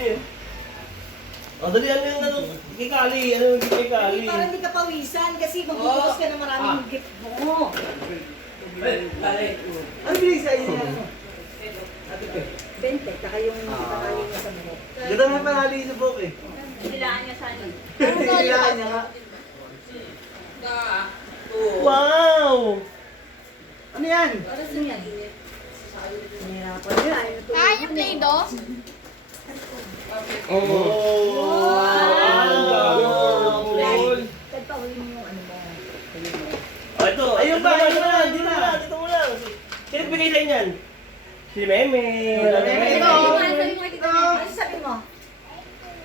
Ayun. O, dali, ano yung ano, kikali, ano yung kikali? Para hindi ka pawisan kasi magbubukas ka ng maraming gift mo. Ano bilis sa inyo? 20, taka yung kakali niya sa buhok. Ganda nga panali sa book eh. Silaan niya sana. Kailangan niya nga. Wow! Ano yan? Para sa yan. Nahirapan niya, ayaw na Kaya yung Play-Doh? Oh! Wow! Tagpawin mo yung ano mo. Oh, ito. Ayun ba? Dito mo lang, dito mo lang, dito mo lang. Sino bigay sa inyan? Si Meme. Meme. Ano sabi mo?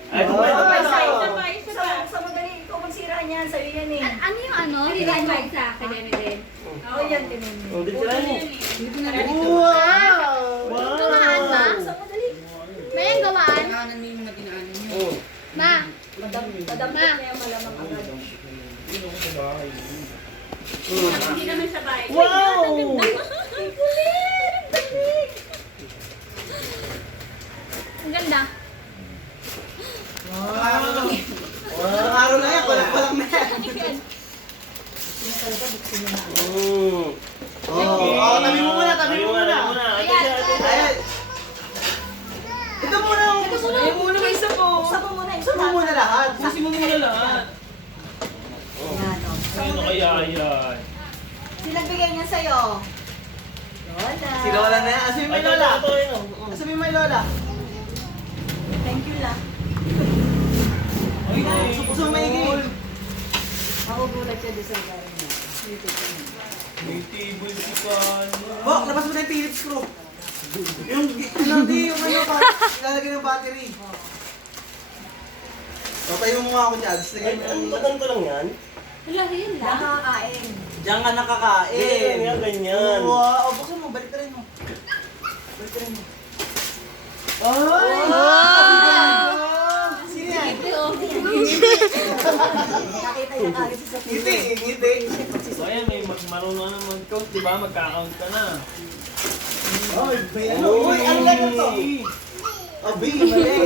Ay, ito ba? Ito ba? Isa Ito. pa, isa pa. Sa madali, ikaw magsira niyan, sa'yo yan eh. Ano yung ano? Pinag sa akin yan din. Oo yan, tinin mo. Oh, dito sila mo. Wow! Wow! Gawaan ba? Sa madali. May ang gawaan? Oh. Ma, Madampot na yung malamang agad. hindi naman sa bahay. Wow! Ang ganda. Wow! Walang araw na yan, walang na yan. Mm. Oh, tabi mo muna, tabi mo muna. Ayan. Ito muna. Ito muna may isa po. Isa mo muna, Isa mo muna lahat. Susi mo muna lahat. Yan o. Ano kaya yan? Sinang bigay niya sa'yo? Lola. Si Lola na yan. Asabi mo Ay, yung Lola. ito, ito. Asabi mo yung Lola. Thank you lang. Ay, Gusto mo maigil. Ako gulat siya doon sa gawin niya. may table si Kano. Bok, labas mo na yung Philips screw. Yung, ano, di, yung ano, ilalagay ng battery. Papayo mo nga ako dyan. Ay, ano ba ganito lang yan? Wala rin lang. Nakakain. Diyan ka nakakain. Ganyan, ganyan. Wow, buksan mo, balik ka rin mo. Balik ka rin mo. Ay! Sino yan? Nakita niya kagad sa Ngiti, ngiti. So, ayan, may marunong na mag-count, di ba? Magka-count ka na. Ay, may ano? Uy, ano lang ito? Abi, mali.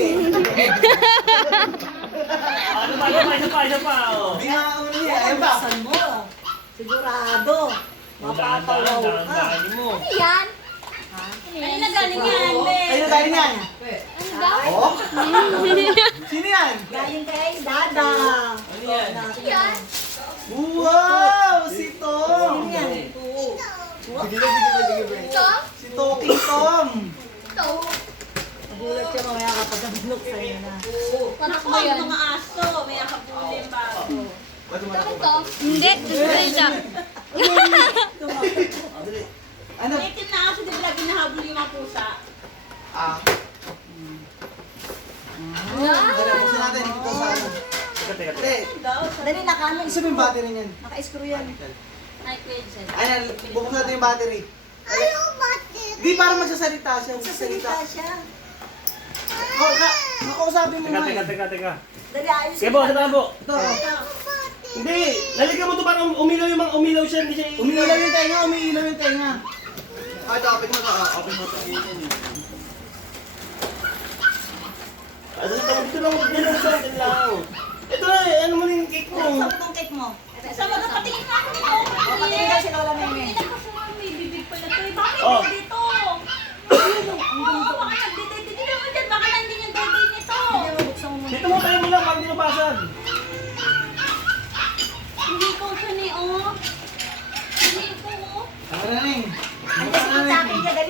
Ano pa, isa pa, oh. Abi nga ano niya. Ayun ba? Buksan mo. Sigurado. Mapapalaw ka. Daan mo. Ano yan? Ano na galing yan, be? Ayun, galing yan. Ano daw? Oh? Sino yan? Galing kay Dada. Ano yan? Yan? Wow! Si Tom! Sino yan? Sige ba, sige ba, sige ba? Ito? Si Toking Tom! Ito? Nagulat siya mamaya kapag nabulok sa'yo na. Panak Ako, mo yan. mga aso, may akapulin ba? Ba't mo Ito ito? Hindi. Ito lang. Ano? May itim na aso, di ba lagi nahabol yung mga pusa? Ah. Dali, buksan natin. Ito sa ano. Teka. Te, Dali na kami. isa mo yung battery niyan. Naka-screw yan. Night question. Ayan, buksan natin yung battery. Di, parang magsasalita siya. Sasalita siya. Nakausapin mo nga eh. Teka. Dali ayos. Kaya bo, sa tabo. Ito. Hindi, lalagyan mo to parang umilaw yung mga umilaw siya, hindi siya Umiilaw yung tenga, umiilaw yung tenga. Ah, ito, open mo ito. Open mo ito. Ano ito lang, lang. Ito na, ano mo yung cake mo? Saan mo tong cake mo? Sa mga patingin nga ako dito. O, patingin daw si Lola Meme. Hindi ko sa mga may bibig pala to. Eh, bakit Oh. hindi dito? Oo, baka nagdidate. Hindi naman dyan. Baka nandun yung daddy nito. Hindi mo buksan mo muna. Dito mo tayo mo lang, pag di mabasag. Hindi ko siya ni, oh. Hindi ko, oh. Ano na rin? Andiyan si Kitaki niya, dali.